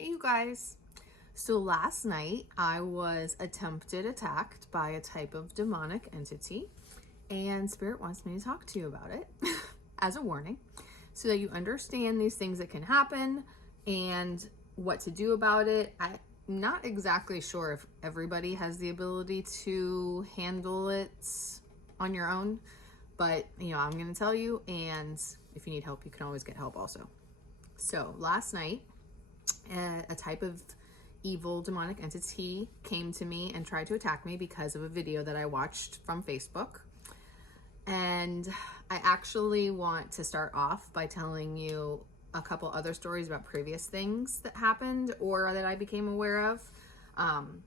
Hey you guys. So last night I was attacked by a type of demonic entity, and Spirit wants me to talk to you about it as a warning so that you understand these things that can happen and what to do about it. I'm not exactly sure if everybody has the ability to handle it on your own, but I'm going to tell you, and if you need help, you can always get help also. So last night, a type of evil demonic entity came to me and tried to attack me because of a video that I watched from Facebook. And I actually want to start off by telling you a couple other stories about previous things that happened or that I became aware of. And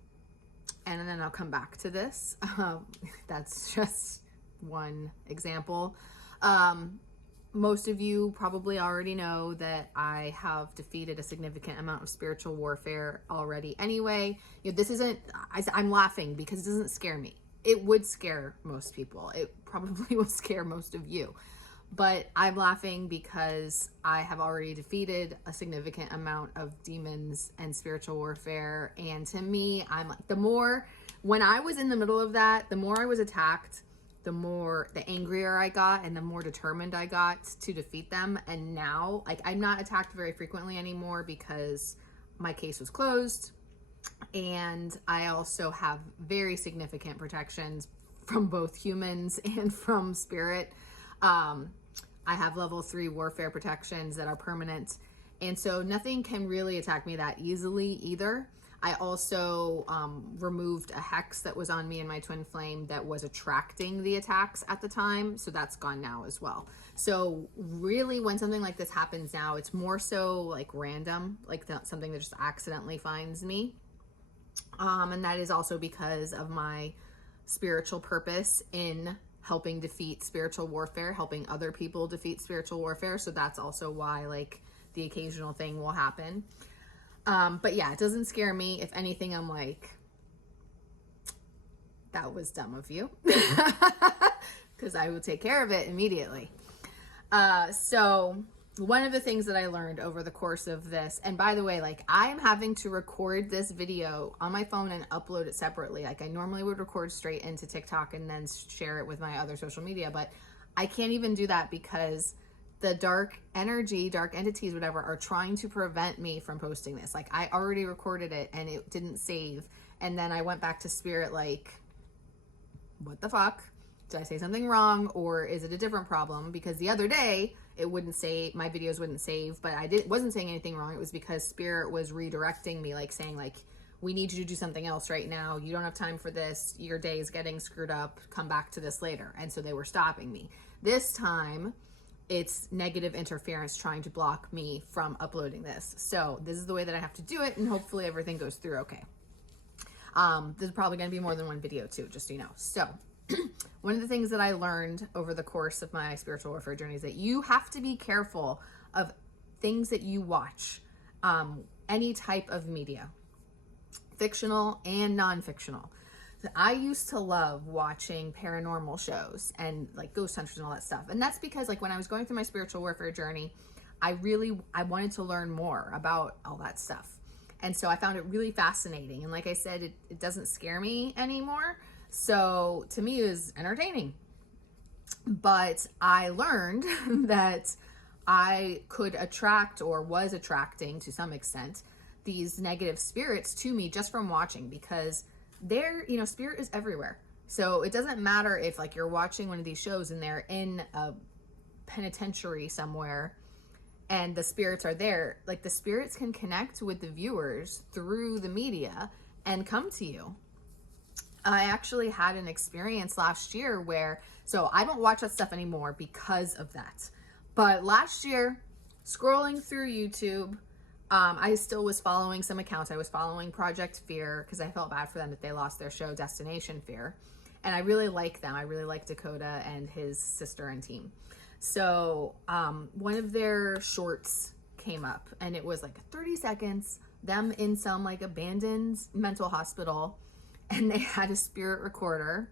then I'll come back to this. That's just one example. Most of you probably already know that I have defeated a significant amount of spiritual warfare already anyway. This isn't, I'm laughing because it doesn't scare me. It would scare most people. It probably will scare most of you. But I'm laughing because I have already defeated a significant amount of demons and spiritual warfare. And to me, I'm like, when I was in the middle of that, the more I was attacked, the angrier I got and the more determined I got to defeat them. And now, I'm not attacked very frequently anymore because my case was closed. And I also have very significant protections from both humans and from spirit. I have level 3 warfare protections that are permanent. And so nothing can really attack me that easily either. I also removed a hex that was on me and my twin flame that was attracting the attacks at the time. So that's gone now as well. So really when something like this happens now, it's more so like random, like something that just accidentally finds me. And that is also because of my spiritual purpose in helping defeat spiritual warfare, helping other people defeat spiritual warfare. So that's also why the occasional thing will happen. But yeah, it doesn't scare me. If anything, I'm like, that was dumb of you, because I will take care of it immediately. So one of the things that I learned over the course of this, and by the way, I am having to record this video on my phone and upload it separately. I normally would record straight into TikTok and then share it with my other social media, but I can't even do that because the dark entities, whatever, are trying to prevent me from posting this. I already recorded it and it didn't save. And then I went back to Spirit what the fuck? Did I say something wrong, or is it a different problem? Because the other day it wouldn't save, my videos wouldn't save, but wasn't saying anything wrong. It was because Spirit was redirecting me, saying we need you to do something else right now. You don't have time for this. Your day is getting screwed up. Come back to this later. And so they were stopping me. This time, it's negative interference trying to block me from uploading this. So this is the way that I have to do it, and hopefully everything goes through okay. There's probably going to be more than one video too, just so you know. So one of the things that I learned over the course of my spiritual warfare journey is that you have to be careful of things that you watch, any type of media, fictional and non-fictional. I used to love watching paranormal shows and ghost hunters and all that stuff. And that's because when I was going through my spiritual warfare journey, I wanted to learn more about all that stuff. And so I found it really fascinating. And like I said, it doesn't scare me anymore. So to me, it was entertaining. But I learned that I could attract, or was attracting to some extent, these negative spirits to me just from watching, because spirit is everywhere. So it doesn't matter if you're watching one of these shows and they're in a penitentiary somewhere and the spirits are there. The spirits can connect with the viewers through the media and come to you. I actually had an experience last year so I don't watch that stuff anymore because of that. But last year, scrolling through YouTube, I still was following some accounts. I was following Project Fear because I felt bad for them that they lost their show, Destination Fear. And I really like them. I really like Dakota and his sister and team. So one of their shorts came up, and it was 30 seconds, them in some abandoned mental hospital. And they had a spirit recorder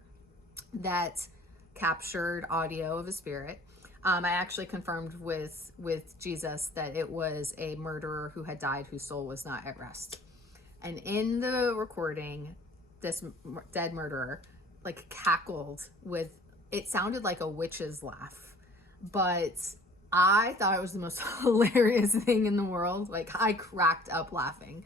that captured audio of a spirit. I actually confirmed with Jesus that it was a murderer who had died, whose soul was not at rest. And in the recording, this dead murderer like cackled with, it sounded like a witch's laugh, but I thought it was the most hilarious thing in the world. Like, I cracked up laughing.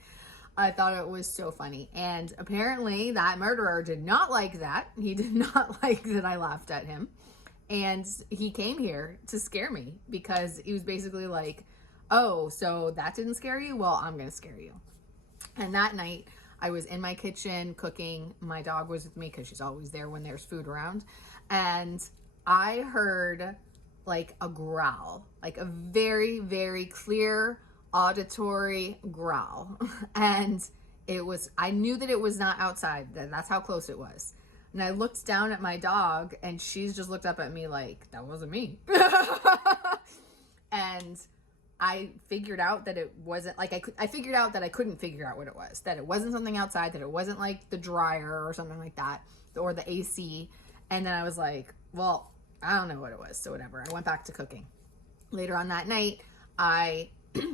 I thought it was so funny. And apparently that murderer did not like that. He did not like that I laughed at him. And he came here to scare me because he was basically like, oh, so that didn't scare you? Well, I'm going to scare you. And that night I was in my kitchen cooking. My dog was with me because she's always there when there's food around. And I heard like a growl, like a very, very clear auditory growl. And I knew that it was not outside. That's how close it was. And I looked down at my dog and she's just looked up at me like, that wasn't me. And I figured out that it wasn't like, I figured out that I couldn't figure out what it was, that it wasn't something outside, that it wasn't like the dryer or something like that, or the AC. And then I was like, well, I don't know what it was. So whatever. I went back to cooking. Later on that night, I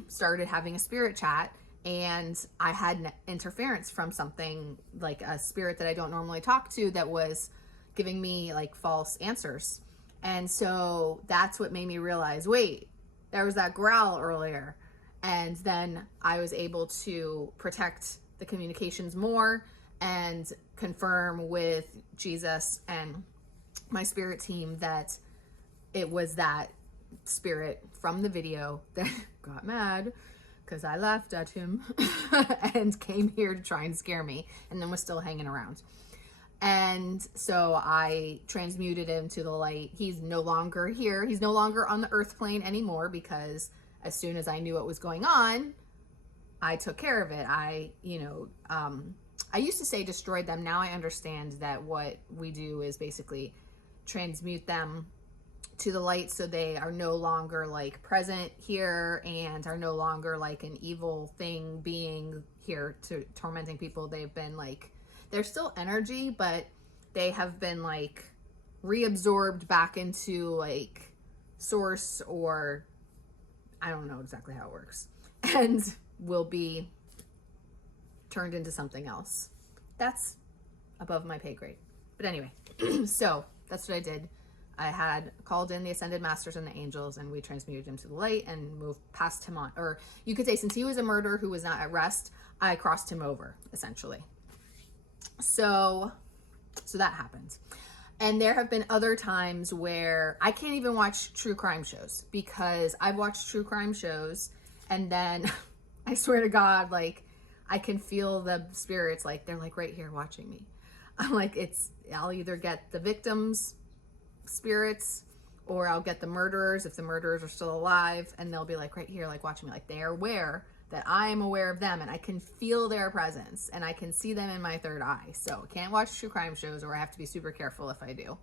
started having a spirit chat, and I had interference from something, like a spirit that I don't normally talk to, that was giving me like false answers. And so that's what made me realize, wait, there was that growl earlier. And then I was able to protect the communications more and confirm with Jesus and my spirit team that it was that spirit from the video that got mad because I laughed at him and came here to try and scare me, and then was still hanging around. And so I transmuted him to the light. He's no longer here. He's no longer on the earth plane anymore, because as soon as I knew what was going on, I took care of it. I used to say destroyed them. Now I understand that what we do is basically transmute them to the light, so they are no longer like present here and are no longer like an evil thing being here to tormenting people. They've been like, they're still energy, but they have been like reabsorbed back into like source, or I don't know exactly how it works, and will be turned into something else. That's above my pay grade. But anyway, so that's what I did. I had called in the Ascended Masters and the Angels, and we transmuted him to the light and moved past him on. Or you could say, since he was a murderer who was not at rest, I crossed him over, essentially. So that happened. And there have been other times where I can't even watch true crime shows, because I've watched true crime shows and then I swear to God, like I can feel the spirits, like they're like right here watching me. I'm like, I'll either get the victims' spirits, or I'll get the murderers, if the murderers are still alive, and they'll be like right here, like watching me, like they are aware that I am aware of them, and I can feel their presence, and I can see them in my third eye. So I can't watch true crime shows, or I have to be super careful if I do.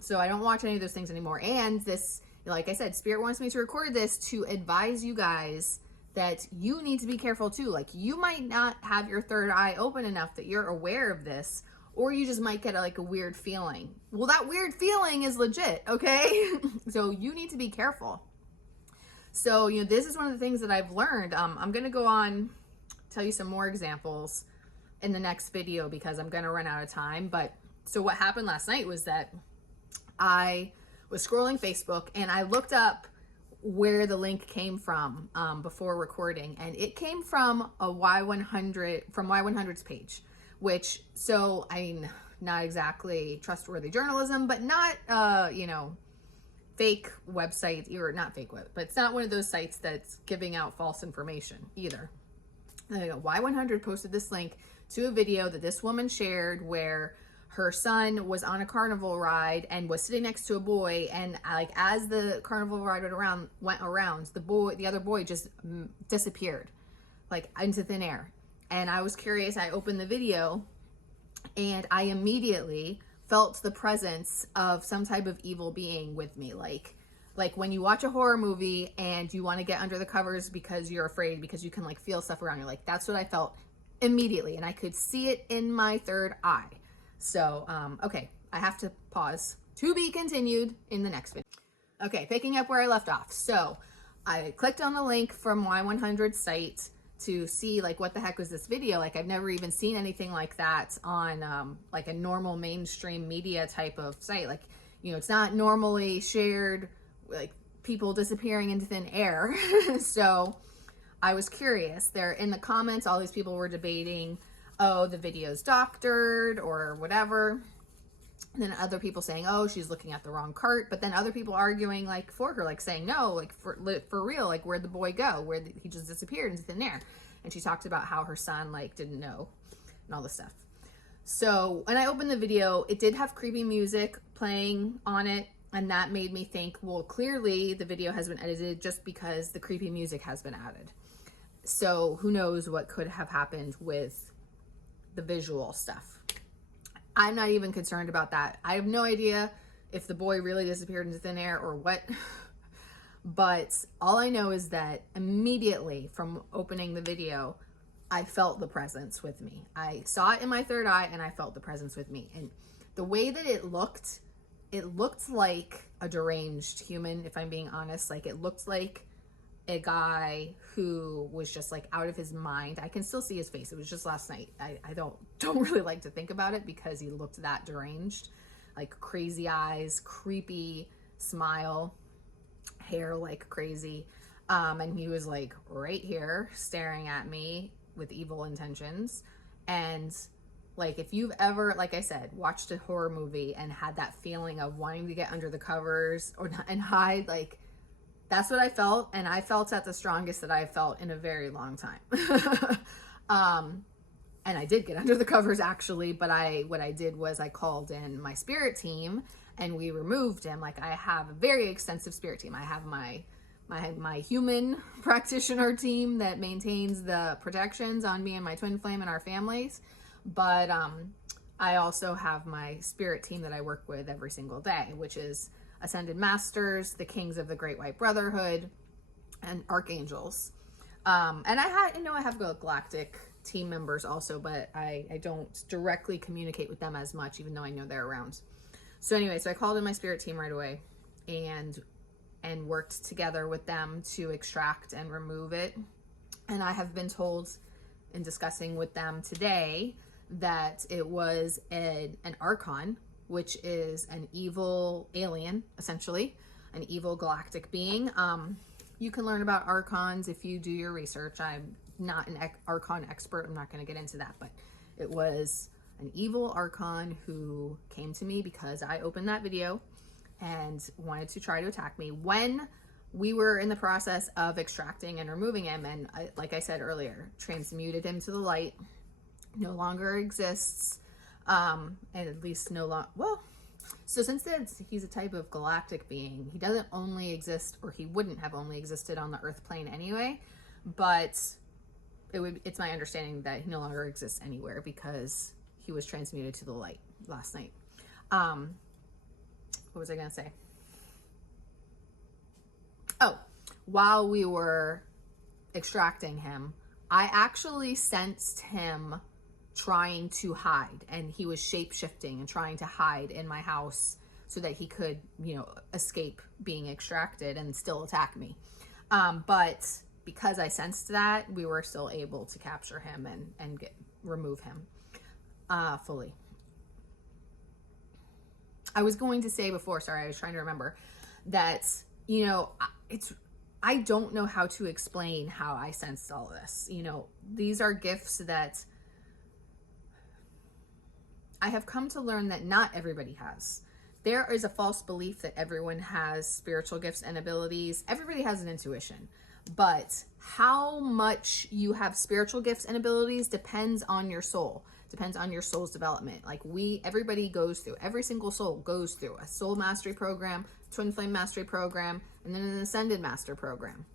So I don't watch any of those things anymore. And this, like I said, Spirit wants me to record this to advise you guys that you need to be careful too. Like, you might not have your third eye open enough that you're aware of this, or you just might get a weird feeling. Well, that weird feeling is legit, okay? So you need to be careful. So, this is one of the things that I've learned. I'm going to go on, tell you some more examples in the next video, because I'm going to run out of time. But so what happened last night was that I was scrolling Facebook, and I looked up where the link came from before recording, and it came from a Y100's page, which, so I mean, not exactly trustworthy journalism, but not fake websites, or not fake web, but it's not one of those sites that's giving out false information either. Y100 posted this link to a video that this woman shared, where her son was on a carnival ride and was sitting next to a boy, and like as the carnival ride went around, the other boy just disappeared like into thin air. And I was curious. I opened the video, and I immediately felt the presence of some type of evil being with me. Like when you watch a horror movie and you want to get under the covers because you're afraid, because you can like feel stuff around you. Like, that's what I felt immediately, and I could see it in my third eye. So, okay, I have to pause. To be continued in the next video. Okay, picking up where I left off. So I clicked on the link from Y100 site to see like what the heck was this video. Like I've never even seen anything like that on like a normal mainstream media type of site. Like, you know, it's not normally shared, like people disappearing into thin air. So I was curious. There in the comments, all these people were debating, oh, the video's doctored or whatever. And then other people saying, oh, she's looking at the wrong cart. But then other people arguing like for her, like saying, no, like for real, like where'd the boy go? He just disappeared into thin air. And she talked about how her son like didn't know and all this stuff. So when I opened the video, it did have creepy music playing on it. And that made me think, well, clearly the video has been edited just because the creepy music has been added. So who knows what could have happened with the visual stuff. I'm not even concerned about that. I have no idea if the boy really disappeared into thin air or what. But all I know is that immediately from opening the video, I felt the presence with me. I saw it in my third eye and I felt the presence with me. And the way that it looked like a deranged human, if I'm being honest. Like it looked like a guy who was just like out of his mind. I can still see his face. It was just last night. I don't really like to think about it because he looked that deranged, like crazy eyes, creepy smile, hair like crazy. And he was like right here staring at me with evil intentions. And like, if you've ever, like I said, watched a horror movie and had that feeling of wanting to get under the covers and hide, like, that's what I felt, and I felt at the strongest that I felt in a very long time. And I did get under the covers actually, but what I did was I called in my spirit team and we removed him. Like I have a very extensive spirit team. I have my human practitioner team that maintains the protections on me and my twin flame and our families, but I also have my spirit team that I work with every single day, which is Ascended Masters, the Kings of the Great White Brotherhood, and Archangels. And I have galactic team members also, but I don't directly communicate with them as much, even though I know they're around. So anyway, so I called in my spirit team right away and worked together with them to extract and remove it. And I have been told in discussing with them today that it was an Archon, which is an evil alien, essentially, an evil galactic being. You can learn about Archons if you do your research. I'm not an Archon expert. I'm not going to get into that, but it was an evil Archon who came to me because I opened that video and wanted to try to attack me when we were in the process of extracting and removing him. And like I said earlier, transmuted him to the light, no longer exists. And at least no long, well, so since he's a type of galactic being, he doesn't only exist, or he wouldn't have only existed on the Earth plane anyway, but it's my understanding that he no longer exists anywhere because he was transmuted to the light last night. What was I gonna say? Oh, while we were extracting him, I actually sensed him trying to hide, and he was shape-shifting and trying to hide in my house so that he could, you know, escape being extracted and still attack me. But because I sensed that, we were still able to capture him and remove him fully. I was going to say before, sorry, I was trying to remember that, you know, I don't know how to explain how I sensed all this. You know, these are gifts that I have come to learn that not everybody has. There is a false belief that everyone has spiritual gifts and abilities. Everybody has an intuition, but how much you have spiritual gifts and abilities depends on your soul, depends on your soul's development. Like everybody goes through, every single soul goes through a soul mastery program, twin flame mastery program, and then an ascended master program.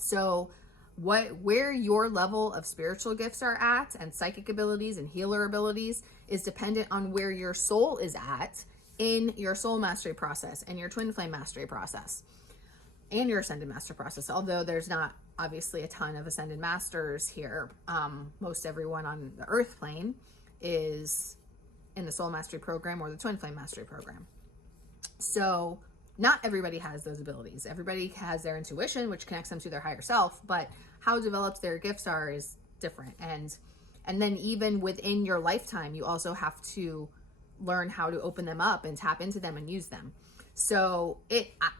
So where your level of spiritual gifts are at and psychic abilities and healer abilities is dependent on where your soul is at in your soul mastery process and your twin flame mastery process and your ascended master process. Although there's not obviously a ton of ascended masters here. Most everyone on the earth plane is in the soul mastery program or the twin flame mastery program. So not everybody has those abilities. Everybody has their intuition, which connects them to their higher self, but how developed their gifts are is different. And then even within your lifetime, you also have to learn how to open them up and tap into them and use them. So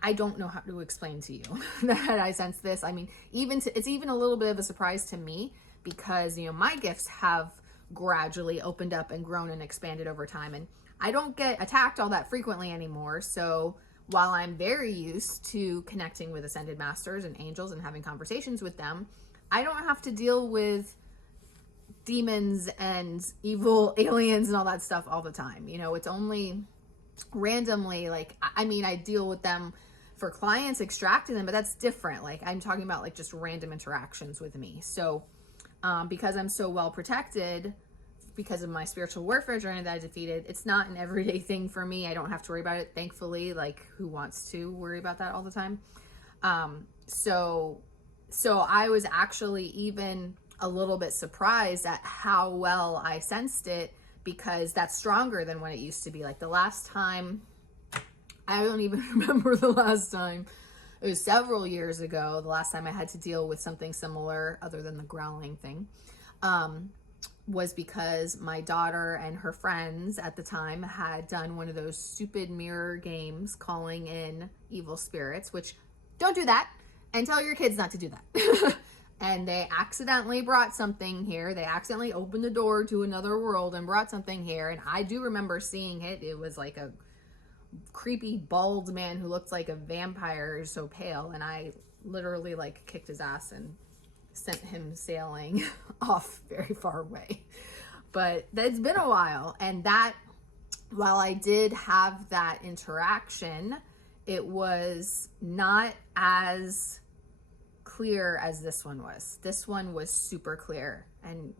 I don't know how to explain to you that I sense this. I mean, it's even a little bit of a surprise to me because, my gifts have gradually opened up and grown and expanded over time. And I don't get attacked all that frequently anymore. So while I'm very used to connecting with ascended masters and angels and having conversations with them, I don't have to deal with demons and evil aliens and all that stuff all the time. It's only randomly, like, I deal with them for clients, extracting them, but that's different. Like, I'm talking about like just random interactions with me. So because I'm so well protected because of my spiritual warfare journey that I defeated, it's not an everyday thing for me. I don't have to worry about it, thankfully. Like, who wants to worry about that all the time? So I was actually even a little bit surprised at how well I sensed it, because that's stronger than what it used to be. Like the last time, I don't even remember the last time. It was several years ago, the last time I had to deal with something similar other than the growling thing, was because my daughter and her friends at the time had done one of those stupid mirror games calling in evil spirits, which don't do that, and tell your kids not to do that. And they accidentally brought something here. They accidentally opened the door to another world and brought something here. And I do remember seeing it. It was like a creepy bald man who looked like a vampire, so pale. And I literally like kicked his ass and sent him sailing off very far away. But that's been a while. And that, while I did have that interaction, it was not as clear as this one was. This one was super clear, and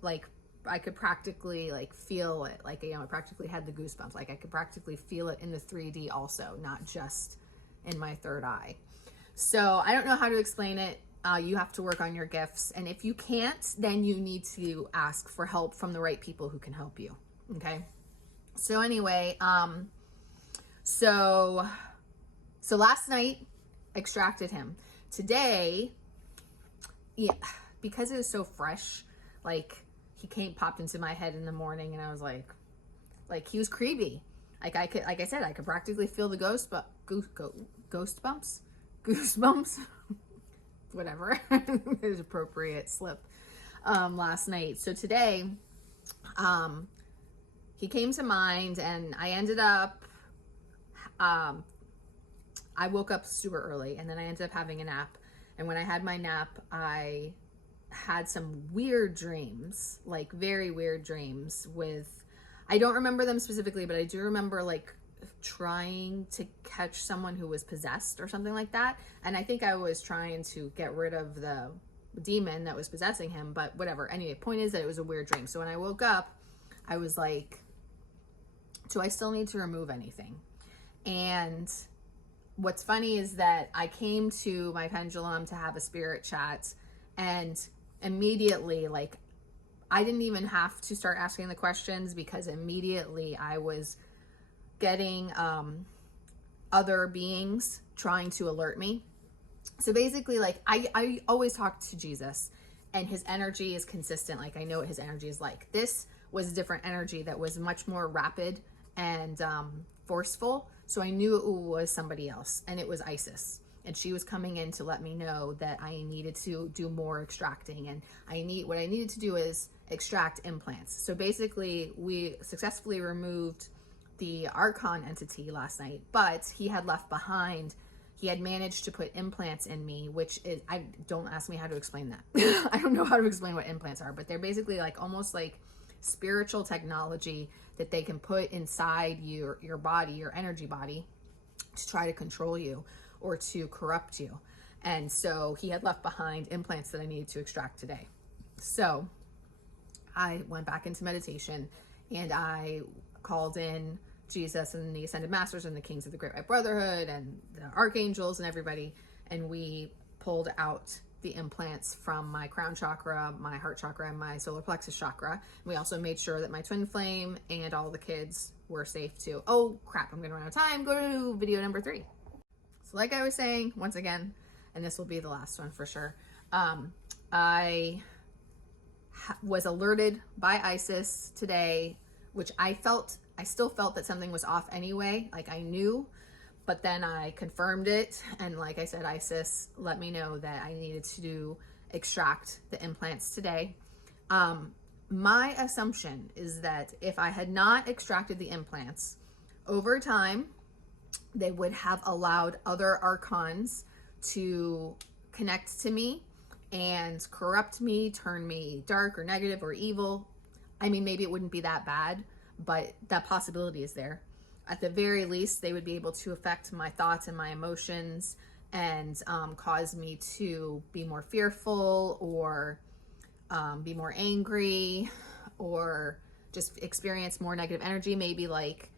like I could practically like feel it. Like, I practically had the goosebumps. Like I could practically feel it in the 3D also, not just in my third eye. So I don't know how to explain it. You have to work on your gifts, and if you can't, then you need to ask for help from the right people who can help you. Okay. So anyway, so last night extracted him. Today, yeah, because it was so fresh, like he popped into my head in the morning, and I was like he was creepy. Like I said, I could practically feel the ghost bumps, goosebumps, whatever. It was appropriate slip last night. So today, he came to mind, and I ended up. I woke up super early, and then I ended up having a nap. And when I had my nap, I had some weird dreams, like very weird dreams I don't remember them specifically, but I do remember like trying to catch someone who was possessed or something like that. And I think I was trying to get rid of the demon that was possessing him, but whatever. Anyway, point is that it was a weird dream. So when I woke up, I was like, do I still need to remove anything? And what's funny is that I came to my pendulum to have a spirit chat, and immediately, like, I didn't even have to start asking the questions, because immediately I was getting other beings trying to alert me. So basically, like, I always talk to Jesus, and his energy is consistent. Like, I know what his energy is like. This was a different energy that was much more rapid and forceful. So I knew it was somebody else, and it was Isis. And she was coming in to let me know that I needed to do more extracting. And what I needed to do is extract implants. So basically, we successfully removed the Archon entity last night, but he had left behind, he had managed to put implants in me, which is, don't ask me how to explain that. I don't know how to explain what implants are, but they're basically like almost like spiritual technology that they can put inside your body, your energy body, to try to control you or to corrupt you. And so he had left behind implants that I needed to extract today. So I went back into meditation, and I called in Jesus and the Ascended Masters and the Kings of the Great White Brotherhood and the Archangels and everybody, and we pulled out the implants from my crown chakra, my heart chakra, and my solar plexus chakra. And we also made sure that my twin flame and all the kids were safe too. Oh crap, I'm gonna run out of time. Go to video number 3. like I was saying, once again, and this will be the last one for sure, I was alerted by Isis today, which I still felt that something was off anyway. Like I knew, but then I confirmed it. And like I said, Isis let me know that I needed to extract the implants today. My assumption is that if I had not extracted the implants, over time, they would have allowed other archons to connect to me and corrupt me, turn me dark or negative or evil. I mean, maybe it wouldn't be that bad, but that possibility is there. At the very least, they would be able to affect my thoughts and my emotions and cause me to be more fearful or be more angry or just experience more negative energy, maybe like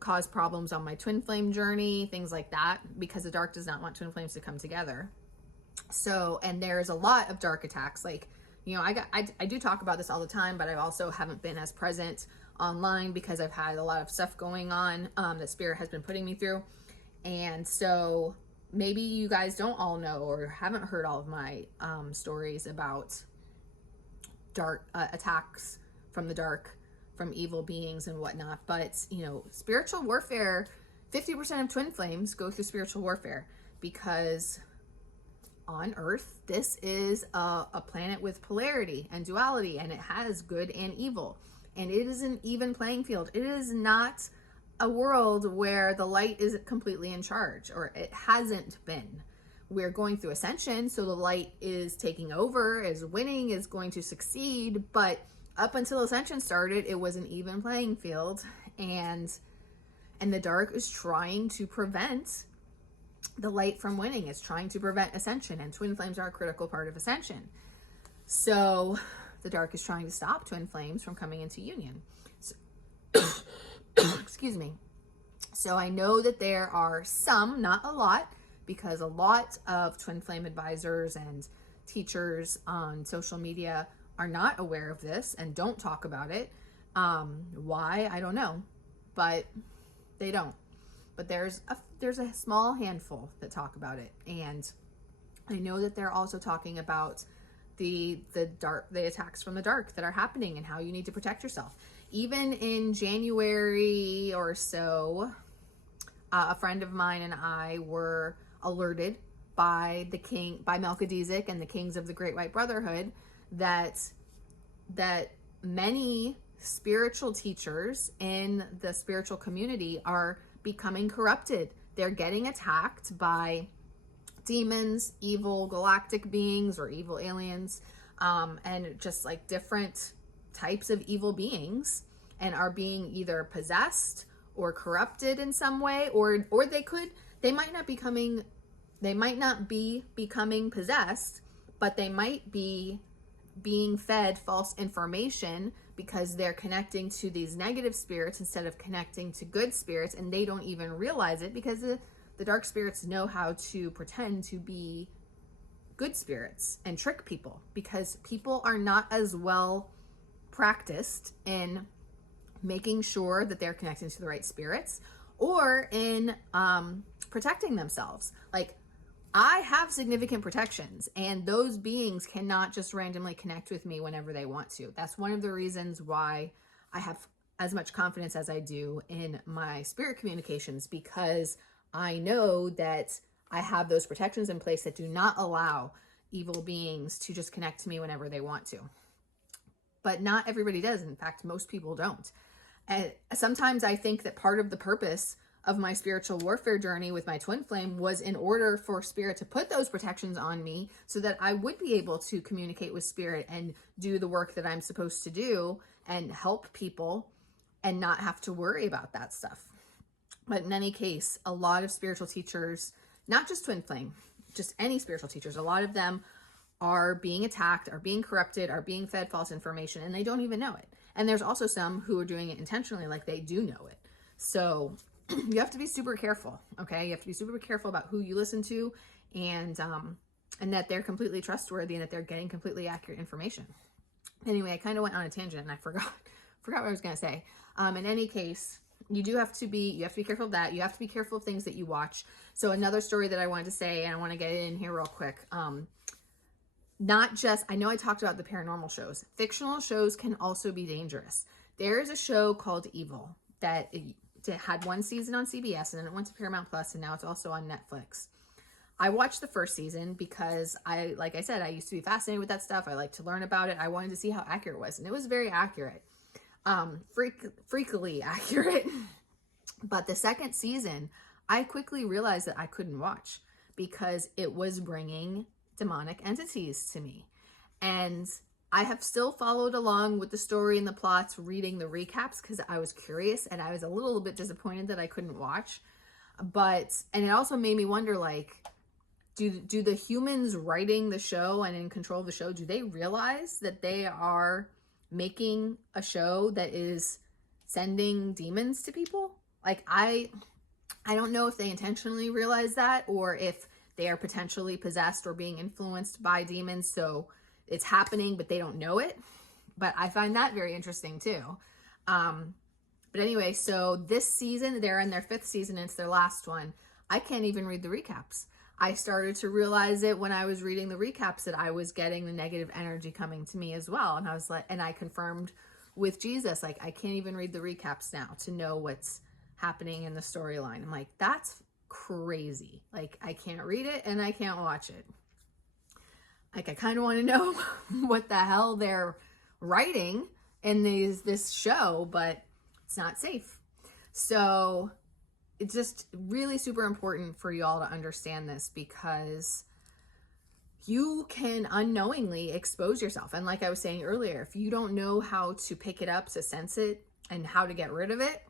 cause problems on my twin flame journey, things like that, because the dark does not want twin flames to come together. So, and there's a lot of dark attacks. Like, you know, I do talk about this all the time, but I also haven't been as present online because I've had a lot of stuff going on that Spirit has been putting me through. And so maybe you guys don't all know or haven't heard all of my stories about dark attacks from the dark, from evil beings and whatnot. But, you know, spiritual warfare, 50% of twin flames go through spiritual warfare because on Earth, this is a planet with polarity and duality, and it has good and evil. And it is an even playing field. It is not a world where the light is completely in charge, or it hasn't been. We're going through Ascension, so the light is taking over, is winning, is going to succeed. But up until Ascension started, it was an even playing field, and the dark is trying to prevent the light from winning. It's trying to prevent Ascension, and twin flames are a critical part of Ascension. So the dark is trying to stop twin flames from coming into union. So, excuse me. So I know that there are some, not a lot, because a lot of twin flame advisors and teachers on social media are not aware of this and don't talk about it. Why? I don't know, but they don't. But there's a small handful that talk about it, and I know that they're also talking about the attacks from the dark that are happening and how you need to protect yourself. Even in January or so, a friend of mine and I were alerted by Melchizedek and the kings of the Great White Brotherhood that many spiritual teachers in the spiritual community are becoming corrupted. They're getting attacked by demons, evil galactic beings or evil aliens, and just like different types of evil beings, and are being either possessed or corrupted in some way, or they might not be becoming possessed, but they might be being fed false information because they're connecting to these negative spirits instead of connecting to good spirits, and they don't even realize it because the dark spirits know how to pretend to be good spirits and trick people, because people are not as well practiced in making sure that they're connecting to the right spirits or in protecting themselves. Like, I have significant protections, and those beings cannot just randomly connect with me whenever they want to. That's one of the reasons why I have as much confidence as I do in my spirit communications, because I know that I have those protections in place that do not allow evil beings to just connect to me whenever they want to. But not everybody does. In fact, most people don't. And sometimes I think that part of the purpose of my spiritual warfare journey with my twin flame was in order for spirit to put those protections on me so that I would be able to communicate with spirit and do the work that I'm supposed to do and help people and not have to worry about that stuff. But in any case, a lot of spiritual teachers, not just twin flame, just any spiritual teachers, a lot of them are being attacked, are being corrupted, are being fed false information, and they don't even know it. And there's also some who are doing it intentionally, like they do know it. So you have to be super careful, okay? You have to be super careful about who you listen to, and that they're completely trustworthy and that they're getting completely accurate information. Anyway, I kind of went on a tangent and I forgot what I was going to say. In any case, you have to be careful of that. You have to be careful of things that you watch. So another story that I wanted to say, and I want to get it in here real quick. Not just, I know I talked about the paranormal shows. Fictional shows can also be dangerous. There is a show called Evil that it had one season on CBS, and then it went to Paramount Plus, and now it's also on Netflix. I watched the first season because like I said, I used to be fascinated with that stuff. I like to learn about it. I wanted to see how accurate it was, and it was very accurate. Freakily accurate. But the second season, I quickly realized that I couldn't watch because it was bringing demonic entities to me. And I have still followed along with the story and the plots, reading the recaps because I was curious, and I was a little bit disappointed that I couldn't watch. And it also made me wonder, like, do the humans writing the show and in control of the show, do they realize that they are making a show that is sending demons to people? Like, I don't know if they intentionally realize that, or if they are potentially possessed or being influenced by demons, so it's happening, but they don't know it. But I find that very interesting too. But anyway, so this season, they're in their 5th season, and it's their last one. I can't even read the recaps. I started to realize it when I was reading the recaps that I was getting the negative energy coming to me as well. And I was like, and I confirmed with Jesus, like, I can't even read the recaps now to know what's happening in the storyline. I'm like, that's crazy. Like, I can't read it and I can't watch it. Like, I kind of want to know what the hell they're writing in this show, but it's not safe. So it's just really super important for y'all to understand this, because you can unknowingly expose yourself. And like I was saying earlier, if you don't know how to pick it up, to sense it, and how to get rid of it,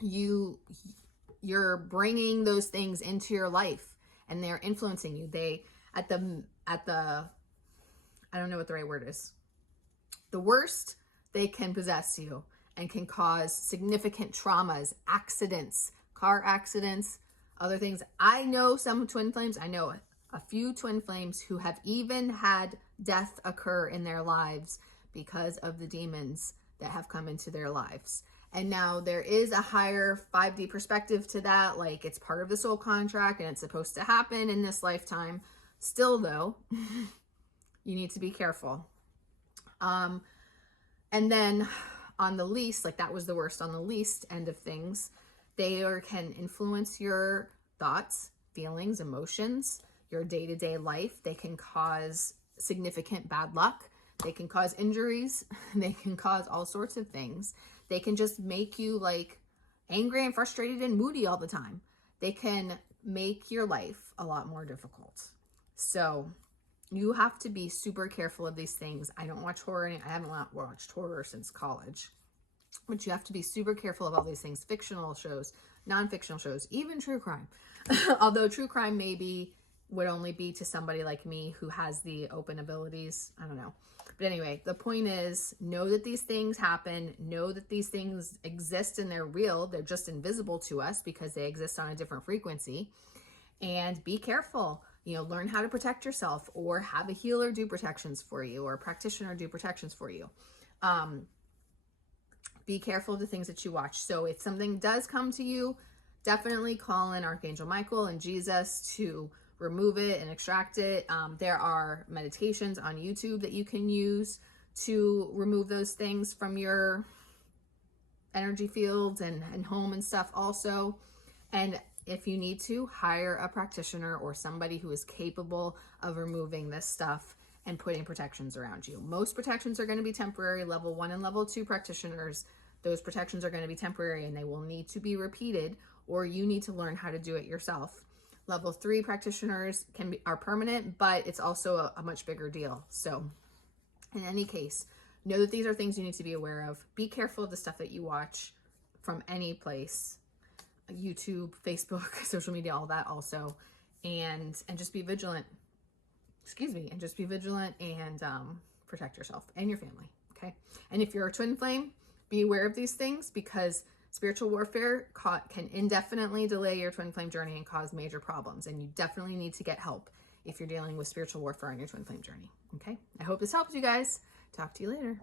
you're bringing those things into your life, and they're influencing you. They, at the I don't know what the right word is. The worst, they can possess you and can cause significant traumas, accidents, car accidents, other things. I know some twin flames. I know a few twin flames who have even had death occur in their lives because of the demons that have come into their lives. And now there is a higher 5D perspective to that. Like, it's part of the soul contract and it's supposed to happen in this lifetime. Still though, you need to be careful. And then on the least, like, that was the worst, on the least end of things, they can influence your thoughts, feelings, emotions, your day-to-day life. They can cause significant bad luck. They can cause injuries. They can cause all sorts of things. They can just make you, like, angry and frustrated and moody all the time. They can make your life a lot more difficult. So you have to be super careful of these things. I don't watch horror. I haven't watched horror since college. But you have to be super careful of all these things. Fictional shows, non-fictional shows, even true crime. Although true crime would only be to somebody like me who has the open abilities. I don't know. But anyway, the point is, know that these things happen. Know that these things exist and they're real. They're just invisible to us because they exist on a different frequency. And be careful. You know, learn how to protect yourself, or have a healer do protections for you, or a practitioner do protections for you. Be careful of the things that you watch. So if something does come to you, definitely call in Archangel Michael and Jesus to remove it and extract it. There are meditations on YouTube that you can use to remove those things from your energy fields and home and stuff also. And if you need to, hire a practitioner or somebody who is capable of removing this stuff and putting protections around you. Most protections are going to be temporary. Level 1 and level 2 practitioners, those protections are going to be temporary and they will need to be repeated, or you need to learn how to do it yourself. Level 3 practitioners are permanent, but it's also a much bigger deal. So in any case, know that these are things you need to be aware of. Be careful of the stuff that you watch from any place, YouTube, Facebook, social media, all that also. And just be vigilant. And just be vigilant and protect yourself and your family, okay? And if you're a twin flame, be aware of these things, because spiritual warfare can indefinitely delay your twin flame journey and cause major problems. And you definitely need to get help if you're dealing with spiritual warfare on your twin flame journey, okay? I hope this helps you guys. Talk to you later.